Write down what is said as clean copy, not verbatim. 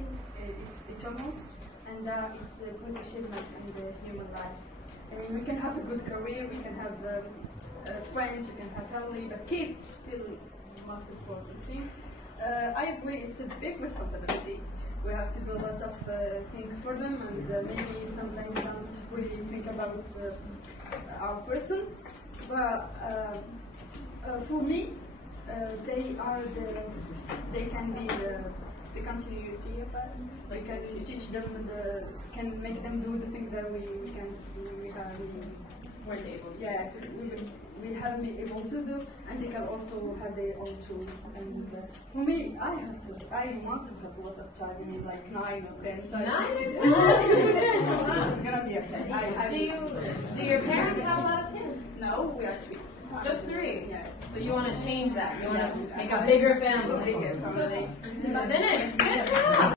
everything. It's eternal, and it's a good achievement in the human life. I mean, we can have a good career, we can have friends, we can have family, but kids still the most important thing. I agree, it's a big responsibility. We have to do lots of things for them, and maybe sometimes don't really think about our person. But for me, they can be the continuity of us. We can teach them, can make them do the things that we weren't able to. Yes, we haven't been able to do, and they can also have their own tools. And for me, I want to have a lot of child. I mean, like 9 or 10 child. 9 or 10? It's gonna be okay. Do your parents have a lot of kids? No, we are 3. Just 3? Yes. So you want to change that? You want to make a bigger family? Bigger family. Finish. Good job.